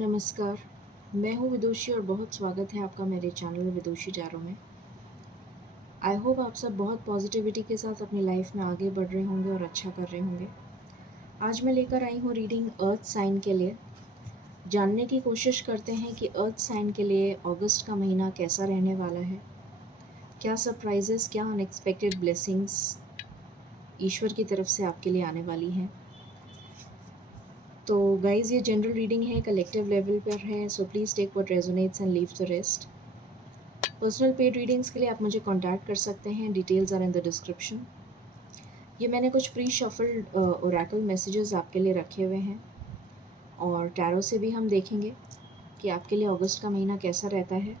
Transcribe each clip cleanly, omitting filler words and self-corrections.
नमस्कार, मैं हूँ विदुषी और बहुत स्वागत है आपका मेरे चैनल विदुषी चारों में। आई होप आप सब बहुत पॉजिटिविटी के साथ अपनी लाइफ में आगे बढ़ रहे होंगे और अच्छा कर रहे होंगे। आज मैं लेकर आई हूँ रीडिंग अर्थ साइन के लिए। जानने की कोशिश करते हैं कि अर्थ साइन के लिए अगस्त का महीना कैसा रहने वाला है। क्या सरप्राइजेस, क्या अनएक्सपेक्टेड ब्लेसिंग्स ईश्वर की तरफ से आपके लिए आने वाली हैं। तो गाइज, ये जनरल रीडिंग है, कलेक्टिव लेवल पर है, so please take what resonates and leave the rest. Personal paid readings के लिए आप मुझे कांटेक्ट कर सकते हैं, details are in the description. ये मैंने कुछ प्री शफल्ड ओरेकल मैसेजेस आपके लिए रखे हुए हैं और टैरो से भी हम देखेंगे कि आपके लिए अगस्त का महीना कैसा रहता है।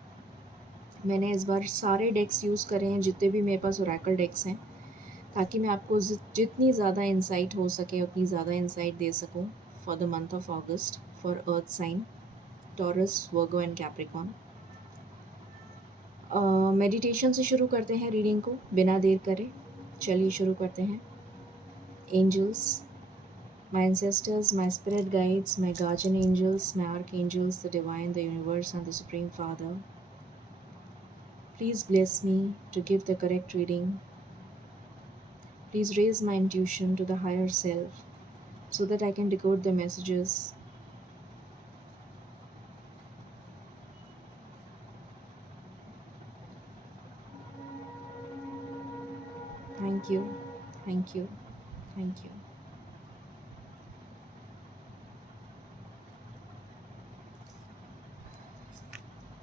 मैंने इस बार सारे डेक्स यूज़ करे हैं, जितने भी मेरे पास ओरेकल डेक्स हैं, ताकि मैं आपको जितनी ज़्यादा इंसाइट हो सके उतनी ज़्यादा इंसाइट दे सकूँ for the month of August for earth sign, Taurus, Virgo and Capricorn. Meditation से शुरू करते हैं रीडिंग को बिना देर करे। चलिए शुरू करते हैं। Angels, my ancestors, my spirit guides, my guardian angels, my archangels, the divine, the universe, and the supreme father, please bless me to give the correct reading. Please raise my intuition to the higher self so that I can decode the messages. Thank you, thank you, thank you.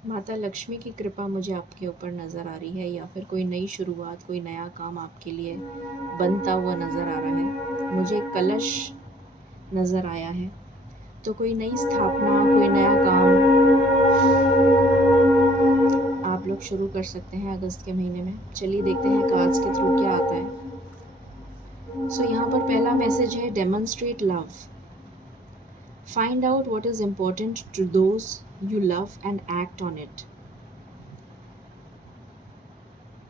माता लक्ष्मी की कृपा मुझे आपके ऊपर नज़र आ रही है, या फिर कोई नई शुरुआत, कोई नया काम आपके लिए बनता हुआ नज़र आ रहा है। मुझे एक कलश नज़र आया है, तो कोई नई स्थापना, कोई नया काम आप लोग शुरू कर सकते हैं अगस्त के महीने में। चलिए देखते हैं कार्ड्स के थ्रू क्या आता है। सो यहाँ पर पहला मैसेज है, demonstrate love, find out what is important to those you love and act on it.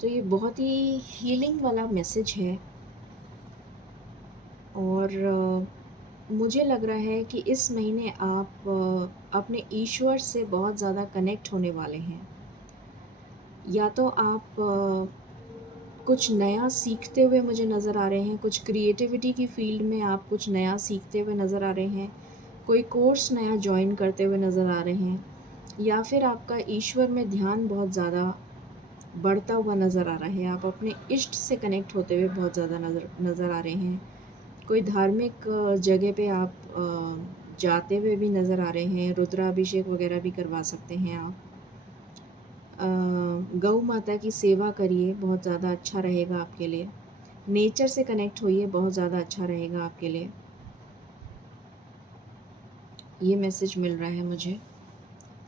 तो ये बहुत ही हीलिंग वाला मैसेज है और मुझे लग रहा है कि इस महीने आप अपने ईश्वर से बहुत ज़्यादा कनेक्ट होने वाले हैं। या तो आप कुछ नया सीखते हुए मुझे नज़र आ रहे हैं, कुछ क्रिएटिविटी की फील्ड में आप कुछ नया सीखते हुए नज़र आ रहे हैं, कोई कोर्स नया ज्वाइन करते हुए नज़र आ रहे हैं, या फिर आपका ईश्वर में ध्यान बहुत ज़्यादा बढ़ता हुआ नज़र आ रहा है। आप अपने इष्ट से कनेक्ट होते हुए बहुत ज़्यादा नज़र आ रहे हैं। कोई धार्मिक जगह पे आप जाते हुए भी नज़र आ रहे हैं। रुद्राभिषेक वगैरह भी करवा सकते हैं आप। गौ माता की सेवा करिए, बहुत ज़्यादा अच्छा रहेगा आपके लिए। नेचर से कनेक्ट होइए, बहुत ज़्यादा अच्छा रहेगा आपके लिए। ये मैसेज मिल रहा है मुझे।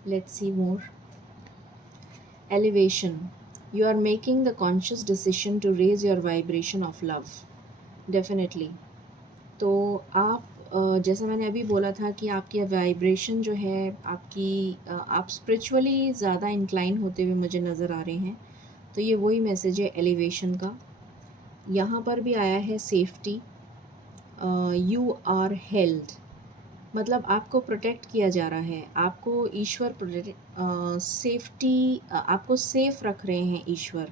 Let's see more. Elevation, you are making the conscious decision to raise your vibration of love. Definitely. तो आप जैसा मैंने अभी बोला था कि आपकी वाइब्रेशन जो है आपकी, आप स्पिरिचुअली ज़्यादा इंक्लाइन होते हुए मुझे नज़र आ रहे हैं। तो ये वही मैसेज है एलिवेशन का। यहाँ पर भी आया है सेफ्टी, यू आर हेल्ड, मतलब आपको प्रोटेक्ट किया जा रहा है। आपको ईश्वर सेफ्टी, आपको सेफ रख रहे हैं ईश्वर,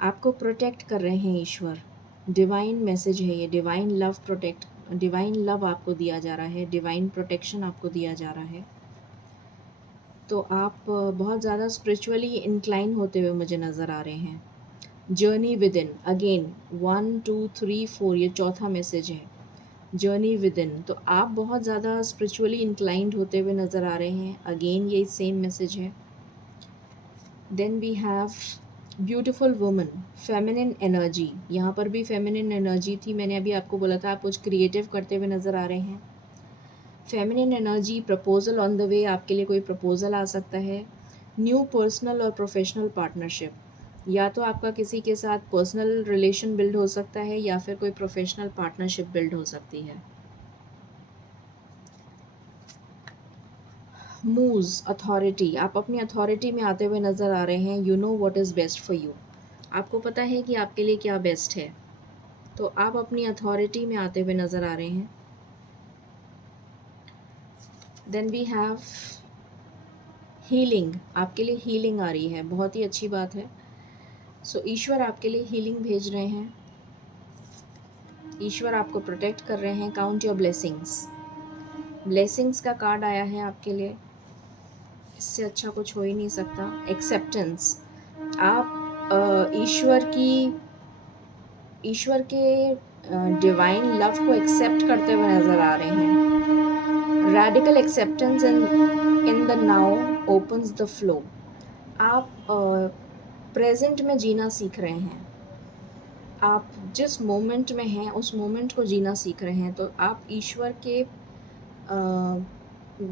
आपको प्रोटेक्ट कर रहे हैं ईश्वर। डिवाइन मैसेज है ये, divine love protect, divine love आपको दिया जा रहा है, डिवाइन प्रोटेक्शन आपको दिया जा रहा है। तो आप बहुत ज़्यादा स्पिरिचुअली इंक्लाइन होते हुए मुझे नज़र आ रहे हैं। जर्नी विद इन, अगेन 1 2 3 4, ये चौथा मैसेज है, जर्नी विद इन। तो आप बहुत ज़्यादा स्पिरिचुअली इंक्लाइंड होते हुए नज़र आ रहे हैं, अगेन यही सेम मैसेज है। Then we have beautiful woman, feminine energy. यहाँ पर भी फेमिनिन एनर्जी थी, मैंने अभी आपको बोला था आप कुछ क्रिएटिव करते हुए नज़र आ रहे हैं। Feminine energy, proposal on the way, आपके लिए कोई प्रपोजल आ सकता है। न्यू पर्सनल और प्रोफेशनल पार्टनरशिप, या तो आपका किसी के साथ पर्सनल रिलेशन बिल्ड हो सकता है या फिर कोई प्रोफेशनल पार्टनरशिप बिल्ड हो सकती है। मूव्स, अथॉरिटी, आप अपनी अथॉरिटी में आते हुए नज़र आ रहे हैं। You know what is best for you, आपको पता है कि आपके लिए क्या बेस्ट है, तो आप अपनी अथॉरिटी में आते हुए नज़र आ रहे हैं। देन वी हैव हीलिंग, आपके लिए हीलिंग आ रही है, बहुत ही अच्छी बात है। सो ईश्वर आपके लिए हीलिंग भेज रहे हैं, ईश्वर आपको प्रोटेक्ट कर रहे हैं। काउंट योर ब्लेसिंग्स, ब्लेसिंग्स का कार्ड आया है आपके लिए, इससे अच्छा कुछ हो ही नहीं सकता। एक्सेप्टेंस, आप ईश्वर के डिवाइन लव को एक्सेप्ट करते हुए नज़र आ रहे हैं। Radical acceptance in the now opens the flow. आप प्रेजेंट में जीना सीख रहे हैं, आप जिस मोमेंट में हैं उस मोमेंट को जीना सीख रहे हैं। तो आप ईश्वर के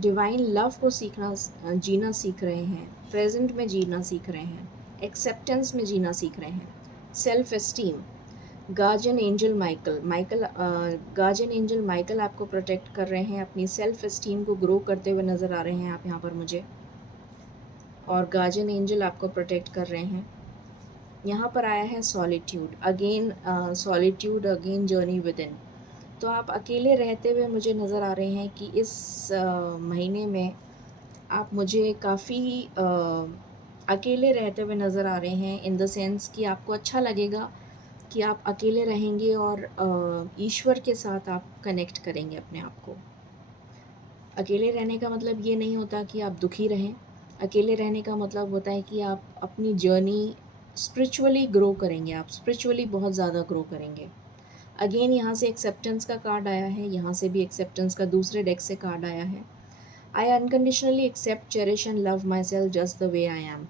डिवाइन लव को जीना सीख रहे हैं, प्रेजेंट में जीना सीख रहे हैं, एक्सेप्टेंस में जीना सीख रहे हैं। Self esteem, guardian angel guardian angel Michael आपको प्रोटेक्ट कर रहे हैं, अपनी सेल्फ एस्टीम को ग्रो करते हुए नज़र आ रहे हैं आप यहाँ पर मुझे, और गार्जियन एंजल आपको प्रोटेक्ट कर रहे हैं। यहाँ पर आया है solitude again journey with in. तो आप अकेले रहते हुए मुझे नज़र आ रहे हैं कि इस महीने में आप मुझे काफ़ी अकेले रहते हुए नज़र आ रहे हैं, इन द सेंस कि आपको अच्छा लगेगा कि आप अकेले रहेंगे और ईश्वर के साथ आप कनेक्ट करेंगे अपने आप को। अकेले रहने का मतलब ये नहीं होता कि आप दुखी रहें, अकेले रहने का मतलब होता है कि आप अपनी जर्नी स्पिरिचुअली ग्रो करेंगे, आप स्पिरिचुअली बहुत ज़्यादा ग्रो करेंगे। अगेन यहाँ से एक्सेप्टेंस का कार्ड आया है, यहाँ से भी एक्सेप्टेंस का दूसरे डेक से कार्ड आया है। I unconditionally accept, cherish and love myself just the way I am.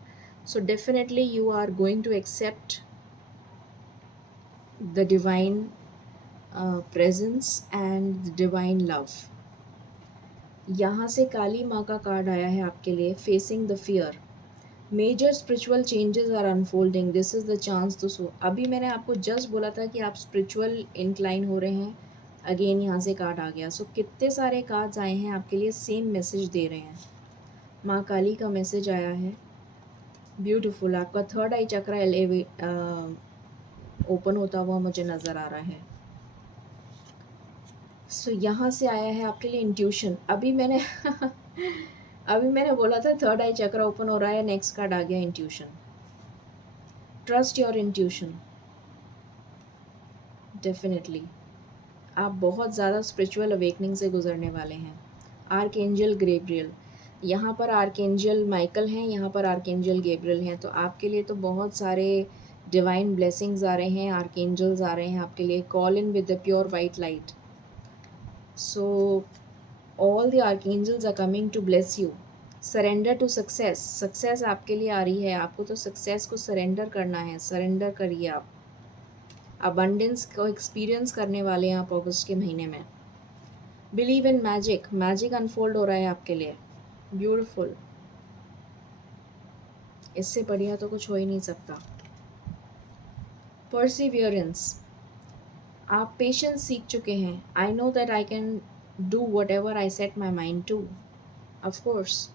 So definitely you are going to accept the divine presence and the divine love। यहाँ से काली माँ का कार्ड आया है आपके लिए, facing the fear, major spiritual changes are unfolding, this is the chance to sow. अभी मैंने आपको जस्ट बोला था कि आप स्पिरिचुअल इंक्लाइन हो रहे हैं, अगेन यहाँ से कार्ड आ गया। सो कितने सारे कार्ड्स आए हैं आपके लिए, सेम मैसेज दे रहे हैं। माँ काली का मैसेज आया है, ब्यूटीफुल। आपका थर्ड आई चक्रा ओपन होता हुआ मुझे नज़र आ रहा है। सो यहाँ से आया है आपके लिए इंट्यूशन। अभी मैंने बोला था थर्ड आई चक्र ओपन हो रहा है, नेक्स्ट कार्ड आ गया intuition. Trust your intuition, definitely आप बहुत ज़्यादा स्पिरिचुअल अवेकनिंग से गुजरने वाले हैं। आर्कएंजल गैब्रियल, यहाँ पर आर्कएंजल माइकल हैं, यहाँ पर आर्कएंजल गैब्रियल हैं। तो आपके लिए तो बहुत सारे डिवाइन ब्लेसिंग्स आ रहे हैं, आर्कएंजल्स आ रहे हैं आपके लिए। Call in with the pure white light. So all the archangels are coming to bless you. Surrender to success, success आपके लिए आ रही है, आपको तो सक्सेस को सरेंडर करना है, सरेंडर करिए आप। अबंडेंस को एक्सपीरियंस करने वाले हैं आप अगस्त के महीने में। Believe in magic, magic unfold हो रहा है आपके लिए, ब्यूटिफुल। इससे बढ़िया तो कुछ हो ही नहीं सकता। परसिवियरेंस, आप पेशेंस सीख चुके हैं। I know that I can do whatever I set my mind to, of course.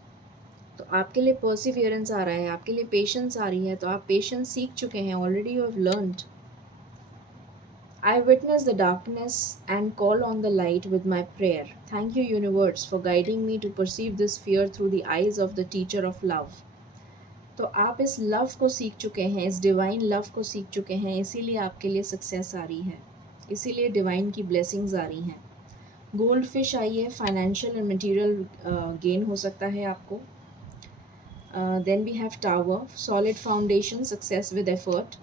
तो आपके लिए परसिवियरेंस आ रहा है, आपके लिए पेशेंस आ रही है। तो आप पेशेंस सीख चुके हैं, already you have learned. I witness the darkness and call on the light with my prayer. Thank you universe for guiding me to perceive this fear through the eyes of the teacher of love. तो आप इस love को सीख चुके हैं, इस divine love को सीख चुके हैं, इसीलिए आपके लिए सक्सेस आ रही है, इसीलिए डिवाइन की ब्लेसिंग्स आ रही हैं। गोल्ड फिश आई है, फाइनेंशियल एंड मटेरियल गेन हो सकता है आपको। Then we have tower, solid foundation, success with effort.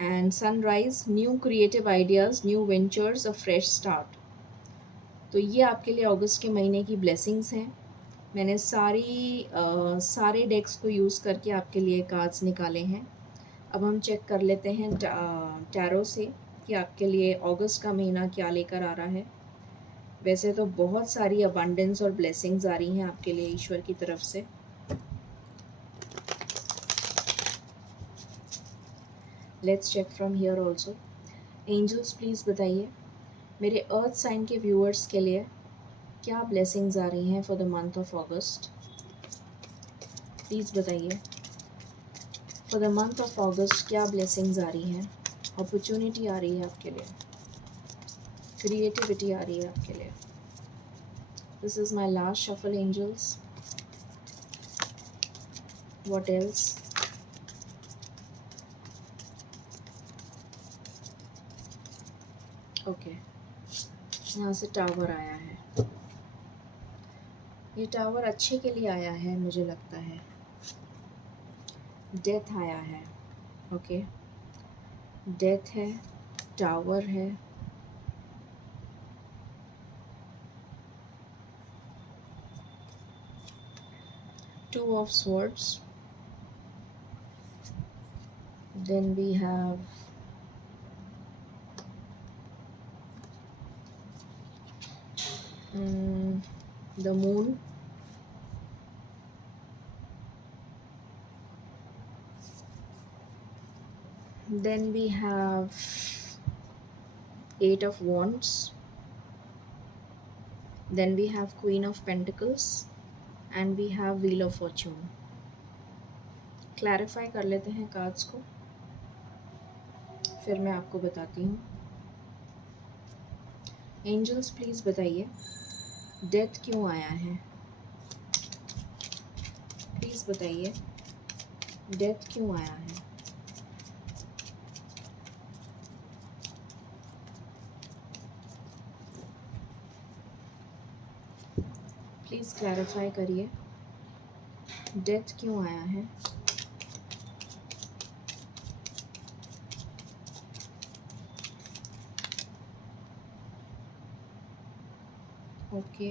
And sunrise, new creative ideas, new ventures, a fresh start. तो ये आपके लिए अगस्त के महीने की ब्लेसिंग्स हैं। मैंने सारे डेक्स को यूज़ करके आपके लिए कार्ड्स निकाले हैं। अब हम चेक कर लेते हैं टैरो से कि आपके लिए अगस्त का महीना क्या लेकर आ रहा है। वैसे तो बहुत सारी अबंडेंस और ब्लेसिंग्स आ रही हैं आपके लिए ईश्वर की तरफ से। Let's check from here also. Angels please बताइए मेरे अर्थ साइन के व्यूअर्स के लिए क्या ब्लेसिंग्स आ रही हैं for the month of August. Please बताइए for the month of August क्या ब्लेसिंग्स आ रही हैं। अपॉर्चुनिटी आ रही है आपके लिए, क्रिएटिविटी आ रही है आपके लिए, This is my last shuffle, angels. What else? Okay, यहाँ से टावर आया है। ये टावर अच्छे के लिए आया है, मुझे लगता है। डेथ आया है। ओके, डेथ है, टावर है, two of swords, then we have the moon, then we have eight of wands, then we have queen of pentacles, and we have wheel of fortune. Clarify कर लेते हैं cards को, फिर मैं आपको बताती हूँ। एंजल्स प्लीज़ बताइए डेथ क्यों आया है, प्लीज़ बताइए डेथ क्यों आया है। प्लीज़ क्लैरिफाई करिए डेथ क्यों आया है। ओके,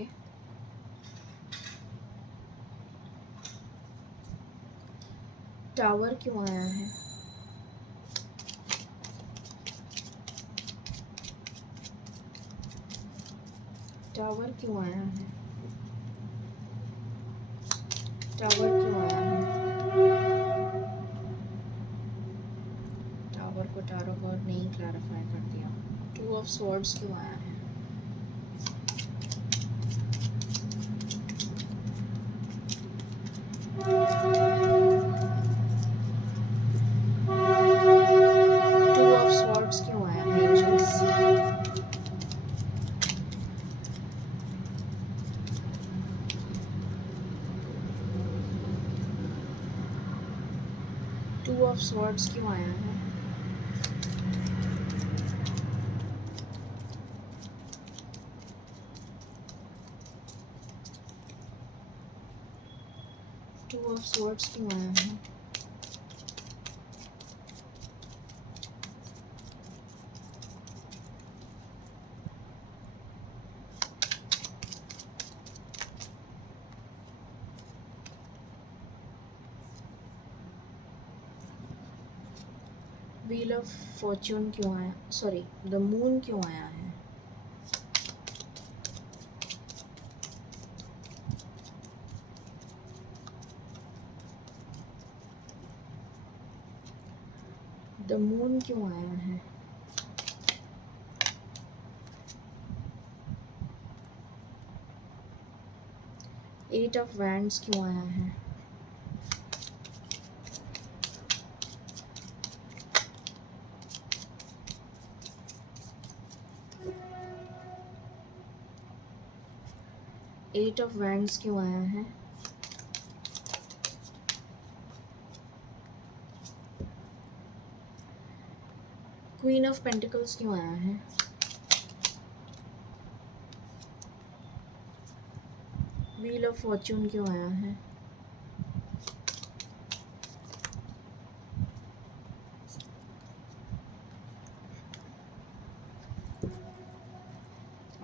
टावर क्यों आया है। टावर क्यों आया है। टावर क्यों आया है। टावर को टारो और नहीं क्लैरिफाई कर दिया। टू ऑफ स्वॉर्ड्स क्यों आया है। टू ऑफ स्वॉर्ड्स क्यों आया है एंजल्स। टू ऑफ स्वॉर्ड्स क्यों आया है। टू ऑफ स्वॉर्ड्स क्यों आया है। व्हील ऑफ फॉर्च्यून क्यों आया, सॉरी द मून क्यों आया है। द मून क्यों आया है। एट ऑफ वैंड्स क्यों आया है। एट ऑफ वैंड्स क्यों आया है। क्वीन ऑफ पेंटिकल्स क्यों आया है। व्हील ऑफ फॉर्च्यून क्यों आया है।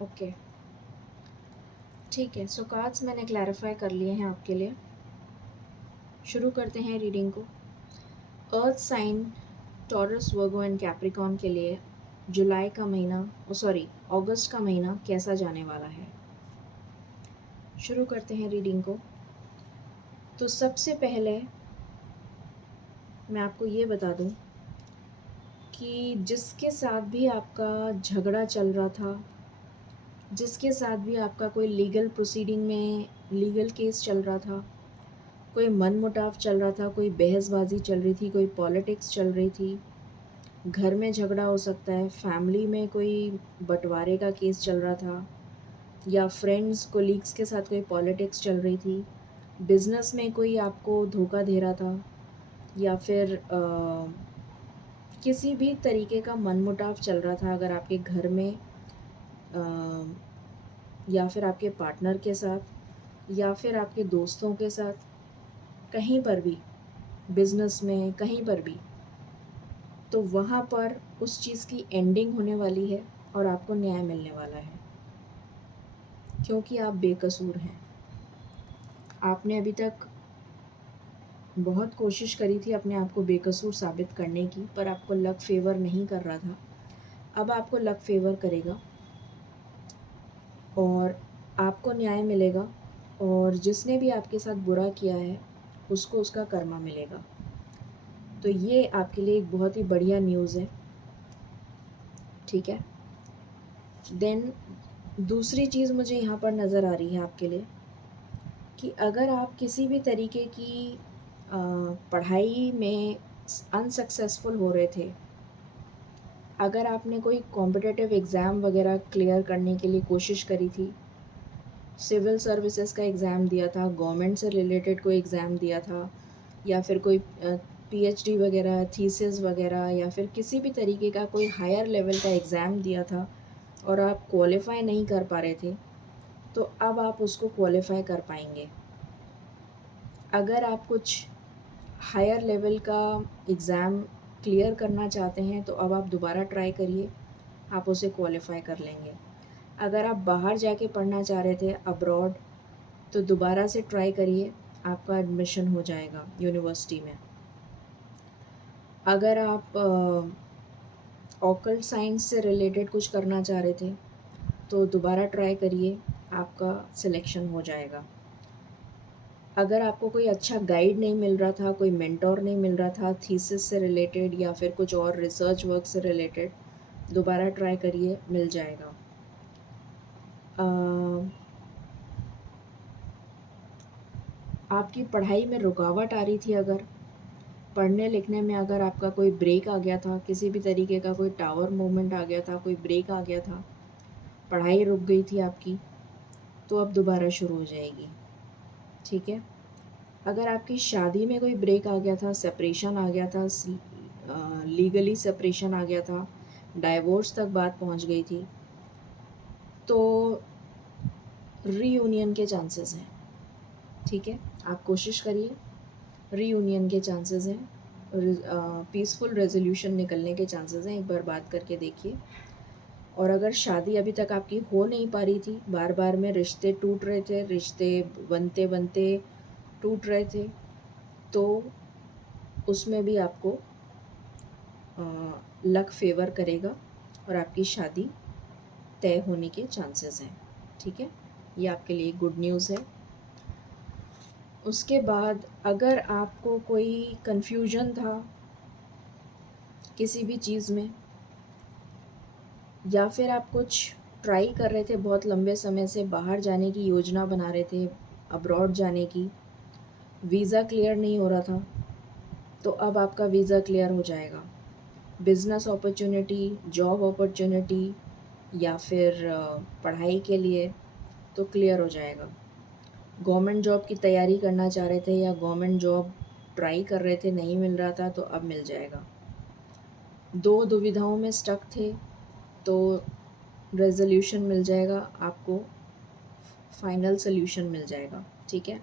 ओके ठीक है, सो कार्ड्स मैंने क्लैरिफाई कर लिए हैं आपके लिए। शुरू करते हैं रीडिंग को। Earth sign Taurus, Virgo and Capricorn के लिए जुलाई का महीना, सॉरी अगस्त का महीना कैसा जाने वाला है। शुरू करते हैं रीडिंग को। तो सबसे पहले मैं आपको ये बता दूं कि जिसके साथ भी आपका झगड़ा चल रहा था, जिसके साथ भी आपका कोई लीगल प्रोसीडिंग में लीगल केस चल रहा था, कोई मनमुटाव चल रहा था, कोई बहसबाजी चल रही थी, कोई पॉलिटिक्स चल रही थी, घर में झगड़ा हो सकता है, फैमिली में कोई बंटवारे का केस चल रहा था, या फ्रेंड्स कोलीग्स के साथ कोई पॉलिटिक्स चल रही थी, बिज़नेस में कोई आपको धोखा दे रहा था, या फिर किसी भी तरीके का मनमुटाव चल रहा था अगर आपके घर में, या फिर आपके पार्टनर के साथ, या फिर आपके दोस्तों के साथ, कहीं पर भी, बिज़नेस में कहीं पर भी, तो वहाँ पर उस चीज़ की एंडिंग होने वाली है और आपको न्याय मिलने वाला है, क्योंकि आप बेकसूर हैं। आपने अभी तक बहुत कोशिश करी थी अपने आप को बेकसूर साबित करने की, पर आपको लक फ़ेवर नहीं कर रहा था। अब आपको लक फ़ेवर करेगा और आपको न्याय मिलेगा, और जिसने भी आपके साथ बुरा किया है उसको उसका कर्मा मिलेगा। तो ये आपके लिए एक बहुत ही बढ़िया न्यूज़ है, ठीक है। देन दूसरी चीज़ मुझे यहाँ पर नज़र आ रही है आपके लिए, कि अगर आप किसी भी तरीके की पढ़ाई में अनसक्सेसफुल हो रहे थे, अगर आपने कोई कॉम्पिटिटिव एग्ज़ाम वगैरह क्लियर करने के लिए कोशिश करी थी, सिविल सर्विसेज का एग्ज़ाम दिया था, गवर्नमेंट से रिलेटेड कोई एग्ज़ाम दिया था, या फिर कोई पीएचडी वगैरह, थीसिस वगैरह, या फिर किसी भी तरीके का कोई हायर लेवल का एग्ज़ाम दिया था और आप क्वालिफ़ाई नहीं कर पा रहे थे, तो अब आप उसको क्वालिफ़ाई कर पाएंगे। अगर आप कुछ हायर लेवल का एग्ज़ाम क्लियर करना चाहते हैं तो अब आप दोबारा ट्राई करिए, आप उसे क्वालिफ़ाई कर लेंगे। अगर आप बाहर जाके पढ़ना चाह रहे थे अब्रॉड, तो दोबारा से ट्राई करिए, आपका एडमिशन हो जाएगा यूनिवर्सिटी में। अगर आप ऑकल्ट साइंस से रिलेटेड कुछ करना चाह रहे थे तो दोबारा ट्राई करिए, आपका सिलेक्शन हो जाएगा। अगर आपको कोई अच्छा गाइड नहीं मिल रहा था, कोई मेंटोर नहीं मिल रहा था थीसिस से रिलेटेड या फिर कुछ और रिसर्च वर्क से रिलेटेड, दोबारा ट्राई करिए, मिल जाएगा। आपकी पढ़ाई में रुकावट आ रही थी, अगर पढ़ने लिखने में अगर आपका कोई ब्रेक आ गया था, किसी भी तरीके का कोई टावर मोमेंट आ गया था, कोई ब्रेक आ गया था, पढ़ाई रुक गई थी आपकी, तो अब दोबारा शुरू हो जाएगी, ठीक है। अगर आपकी शादी में कोई ब्रेक आ गया था, सेपरेशन आ गया था, लीगली सेपरेशन आ गया था, डाइवोर्स तक बात पहुंच गई थी, तो रीयूनियन के चांसेस हैं, ठीक है। आप कोशिश करिए, रीयूनियन के चांसेस हैं, पीसफुल रेजोल्यूशन निकलने के चांसेस हैं, एक बार बात करके देखिए। और अगर शादी अभी तक आपकी हो नहीं पा रही थी, बार बार में रिश्ते टूट रहे थे, रिश्ते बनते बनते टूट रहे थे, तो उसमें भी आपको लक फेवर करेगा और आपकी शादी तय होने के चांसेस हैं, ठीक है। ये आपके लिए गुड न्यूज़ है। उसके बाद अगर आपको कोई कन्फ्यूजन था किसी भी चीज़ में, या फिर आप कुछ ट्राई कर रहे थे बहुत लंबे समय से, बाहर जाने की योजना बना रहे थे, अब्रॉड जाने की, वीज़ा क्लियर नहीं हो रहा था, तो अब आपका वीज़ा क्लियर हो जाएगा। बिज़नेस अपॉर्चुनिटी, जॉब अपॉर्चुनिटी, या फिर पढ़ाई के लिए, तो क्लियर हो जाएगा। गवर्नमेंट जॉब की तैयारी करना चाह रहे थे या गवर्नमेंट जॉब ट्राई कर रहे थे, नहीं मिल रहा था, तो अब मिल जाएगा। दो दुविधाओं में स्टक थे, तो रेजोल्यूशन मिल जाएगा आपको, फाइनल सोल्यूशन मिल जाएगा, ठीक है।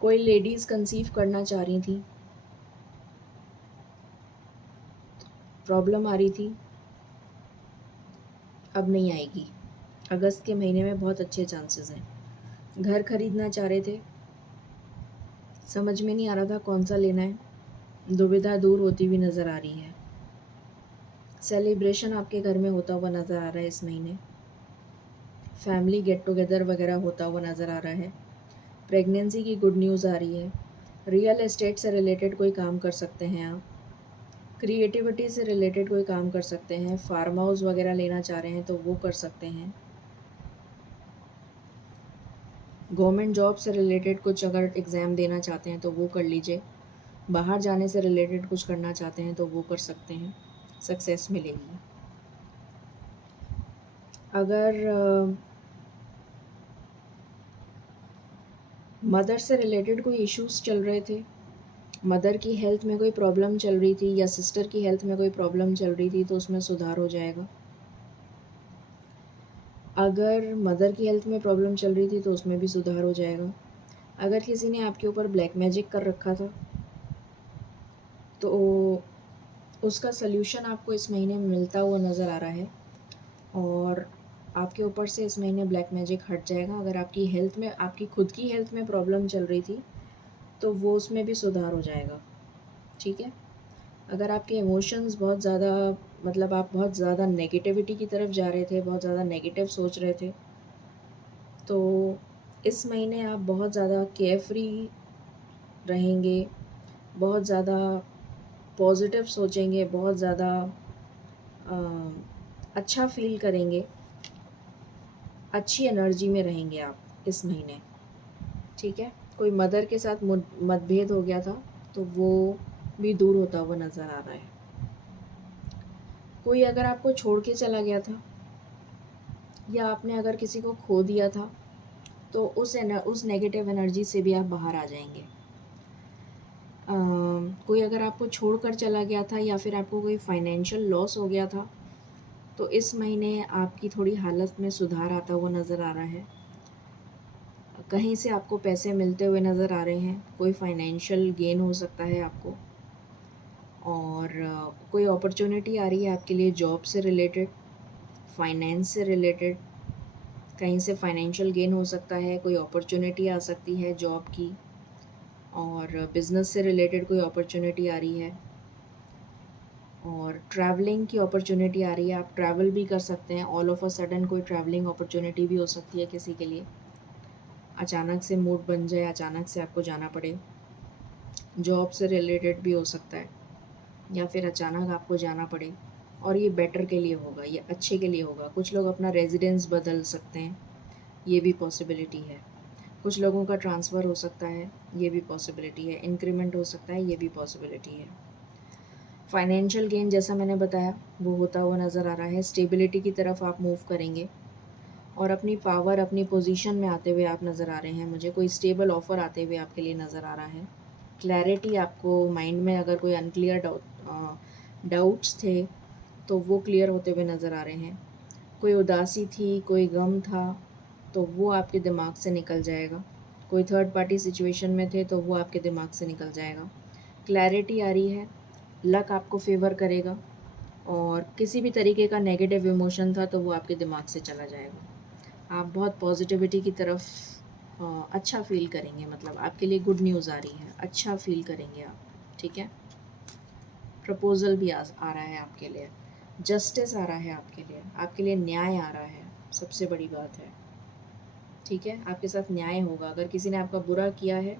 कोई लेडीज़ कंसीव करना चाह रही थी, प्रॉब्लम आ रही थी, अब नहीं आएगी। अगस्त के महीने में बहुत अच्छे चांसेस हैं। घर खरीदना चाह रहे थे, समझ में नहीं आ रहा था कौन सा लेना है, दुविधा दूर होती हुई नज़र आ रही है। सेलिब्रेशन आपके घर में होता हुआ नज़र आ रहा है इस महीने, फैमिली गेट टुगेदर वगैरह होता हुआ नज़र आ रहा है। प्रेगनेंसी की गुड न्यूज़ आ रही है। रियल एस्टेट से रिलेटेड कोई काम कर सकते हैं आप, क्रिएटिविटी से रिलेटेड कोई काम कर सकते हैं, फार्म हाउस वगैरह लेना चाह रहे हैं तो वो कर सकते हैं। गवर्नमेंट जॉब से रिलेटेड कुछ अगर एग्ज़ाम देना चाहते हैं तो वो कर लीजिए। बाहर जाने से रिलेटेड कुछ करना चाहते हैं तो वो कर सकते हैं, सक्सेस मिलेगी। अगर मदर से रिलेटेड कोई इश्यूज़ चल रहे थे, मदर की हेल्थ में कोई प्रॉब्लम चल रही थी या सिस्टर की हेल्थ में कोई प्रॉब्लम चल रही थी, तो उसमें सुधार हो जाएगा। अगर मदर की हेल्थ में प्रॉब्लम चल रही थी तो उसमें भी सुधार हो जाएगा। अगर किसी ने आपके ऊपर ब्लैक मैजिक कर रखा था तो उसका सल्यूशन आपको इस महीने में मिलता हुआ नज़र आ रहा है और आपके ऊपर से इस महीने ब्लैक मैजिक हट जाएगा। अगर आपकी हेल्थ में, आपकी खुद की हेल्थ में प्रॉब्लम चल रही थी तो वो उसमें भी सुधार हो जाएगा, ठीक है। अगर आपके इमोशंस बहुत ज़्यादा, मतलब आप बहुत ज़्यादा नेगेटिविटी की तरफ जा रहे थे, बहुत ज़्यादा नेगेटिव सोच रहे थे, तो इस महीने आप बहुत ज़्यादा केयरफ्री रहेंगे, बहुत ज़्यादा पॉजिटिव सोचेंगे, बहुत ज़्यादा अच्छा फील करेंगे, अच्छी एनर्जी में रहेंगे आप इस महीने, ठीक है। कोई मदर के साथ मतभेद हो गया था तो वो भी दूर होता हुआ नज़र आ रहा है। कोई अगर आपको छोड़ के चला गया था या आपने अगर किसी को खो दिया था तो उस नेगेटिव एनर्जी से भी आप बाहर आ जाएंगे। कोई अगर आपको छोड़ कर चला गया था या फिर आपको कोई फाइनेंशियल लॉस हो गया था तो इस महीने आपकी थोड़ी हालत में सुधार आता हुआ नज़र आ रहा है। कहीं से आपको पैसे मिलते हुए नज़र आ रहे हैं, कोई फाइनेंशियल गेन हो सकता है आपको, और कोई अपॉर्चुनिटी आ रही है आपके लिए जॉब से रिलेटेड, फाइनेंस से रिलेटेड। कहीं से फाइनेंशियल गेन हो सकता है, कोई अपॉर्चुनिटी आ सकती है जॉब की, और बिज़नेस से रिलेटेड कोई अपॉर्चुनिटी आ रही है, और ट्रैवलिंग की अपॉर्चुनिटी आ रही है। आप ट्रैवल भी कर सकते हैं, ऑल ऑफ अ सडन कोई ट्रैवलिंग अपॉर्चुनिटी भी हो सकती है किसी के लिए। अचानक से मूड बन जाए, अचानक से आपको जाना पड़े, जॉब से रिलेटेड भी हो सकता है, या फिर अचानक आपको जाना पड़े और ये बेटर के लिए होगा, ये अच्छे के लिए होगा। कुछ लोग अपना रेजिडेंस बदल सकते हैं, ये भी पॉसिबिलिटी है। कुछ लोगों का ट्रांसफ़र हो सकता है, ये भी पॉसिबिलिटी है। इंक्रीमेंट हो सकता है, ये भी पॉसिबिलिटी है। फाइनेंशियल गेन जैसा मैंने बताया वो होता हुआ नज़र आ रहा है। स्टेबिलिटी की तरफ आप मूव करेंगे और अपनी पावर, अपनी पोजीशन में आते हुए आप नज़र आ रहे हैं। मुझे कोई स्टेबल ऑफ़र आते हुए आपके लिए नज़र आ रहा है। क्लैरिटी, आपको माइंड में अगर कोई अनक्लियर डाउट्स थे तो वो क्लियर होते हुए नज़र आ रहे हैं। कोई उदासी थी, कोई गम था, तो वो आपके दिमाग से निकल जाएगा। कोई थर्ड पार्टी सिचुएशन में थे तो वो आपके दिमाग से निकल जाएगा। क्लैरिटी आ रही है, लक आपको फेवर करेगा, और किसी भी तरीके का नेगेटिव इमोशन था तो वो आपके दिमाग से चला जाएगा। आप बहुत पॉजिटिविटी की तरफ अच्छा फ़ील करेंगे, मतलब आपके लिए गुड न्यूज़ आ रही है, अच्छा फ़ील करेंगे आप, ठीक है। प्रपोज़ल भी आ रहा है आपके लिए, जस्टिस आ रहा है आपके लिए न्याय आ रहा है, सबसे बड़ी बात है, ठीक है। आपके साथ न्याय होगा। अगर किसी ने आपका बुरा किया है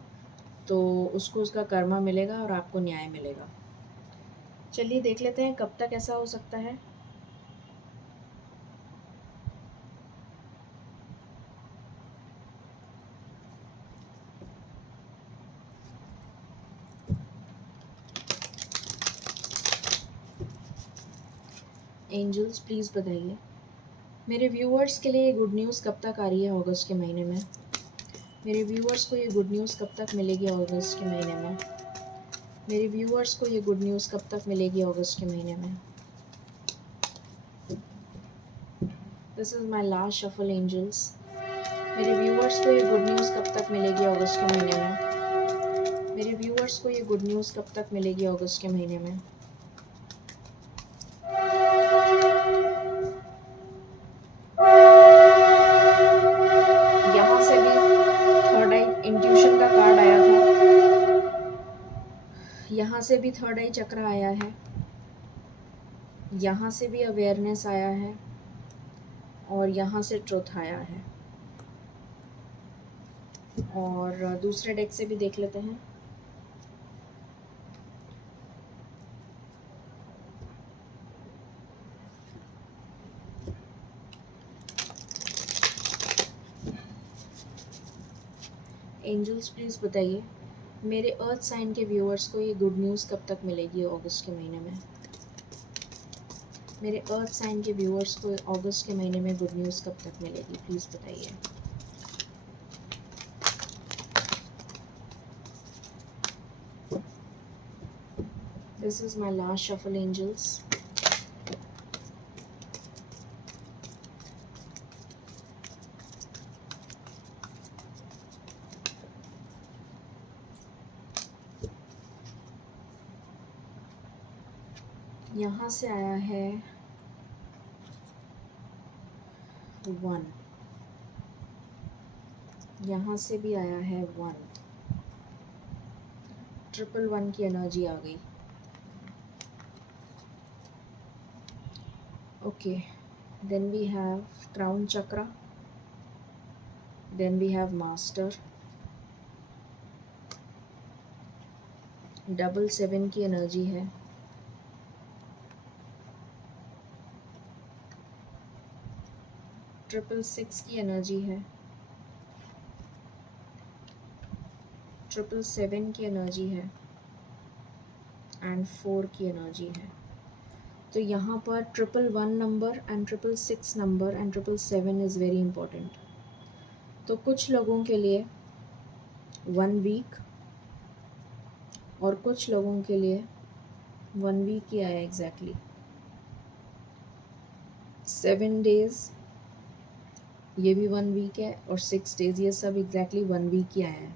तो उसको उसका कर्मा मिलेगा और आपको न्याय मिलेगा। चलिए देख लेते हैं कब तक ऐसा हो सकता है। एंजल्स प्लीज़ बताइए मेरे व्यूअर्स के लिए ये गुड न्यूज़ कब तक आ रही है अगस्त के महीने में। मेरे व्यूअर्स को ये गुड न्यूज़ कब तक मिलेगी अगस्त के महीने में। मेरे व्यूअर्स को ये गुड न्यूज़ कब तक मिलेगी अगस्त के महीने में। This is my last shuffle angels. मेरे व्यूअर्स को ये गुड न्यूज़ कब तक मिलेगी अगस्त के महीने में। मेरे व्यूअर्स को ये गुड न्यूज़ कब तक मिलेगी अगस्त के महीने में। यहाँ से भी थर्ड आई इंट्यूशन का कार्ड आया था, यहाँ से भी थर्ड आई चक्र आया है, यहाँ से भी अवेयरनेस आया है, और यहाँ से ट्रुथ आया है। और दूसरे डेक से भी देख लेते हैं। एंजल्स प्लीज़ बताइए मेरे अर्थ साइन के व्यूअर्स को ये गुड न्यूज़ कब तक मिलेगी अगस्त के महीने में। मेरे अर्थ साइन के व्यूअर्स को अगस्त के महीने में गुड न्यूज़ कब तक मिलेगी, प्लीज़ बताइए। This is my last shuffle, angels. यहाँ से आया है 1, यहाँ से भी आया है 1, 111 की एनर्जी आ गई. Okay, then we have crown chakra, then we have master, 777 की एनर्जी है, ट्रिपल 6 की एनर्जी है, 777 की एनर्जी है एंड 4 की एनर्जी है. तो यहाँ पर 111 number and 666 number and 777 is very important. तो कुछ लोगों के लिए 1 वीक और कुछ लोगों के लिए 1 वीक ही आया एग्जैक्टली. 7 डेज़ ये भी 1 वीक है और 6 डेज़ ये सब एग्जैक्टली 1 वीक ही आया है.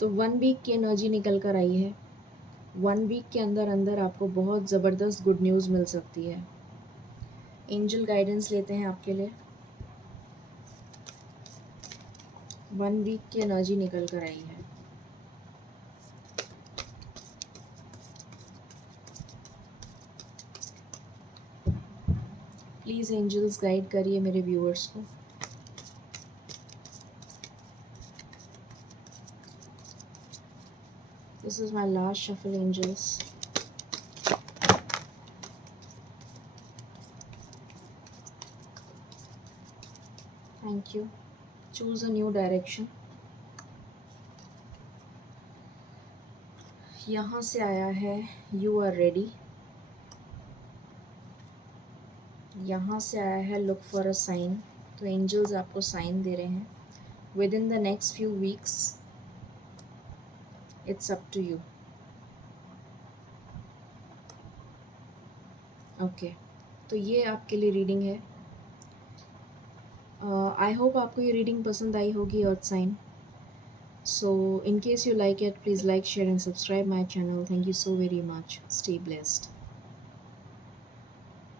तो 1 वीक की एनर्जी निकल कर आई है. 1 वीक के अंदर अंदर आपको बहुत ज़बरदस्त गुड न्यूज़ मिल सकती है. एंजल गाइडेंस लेते हैं आपके लिए. 1 वीक की एनर्जी निकल कर आई है. प्लीज़ एंजल्स गाइड करिए मेरे व्यूअर्स को. This is my last shuffle, angels. Thank you. Choose a new direction. यहाँ से आया है You are ready. यहाँ से आया है Look for a sign. तो angels आपको साइन दे रहे हैं. Within the next few weeks, it's up to you. Okay तो ये आपके लिए रीडिंग है. आई होप आपको ये रीडिंग पसंद आई होगी earth sign. So in case you like it, please like, share and subscribe my channel. Thank you so very much. Stay blessed.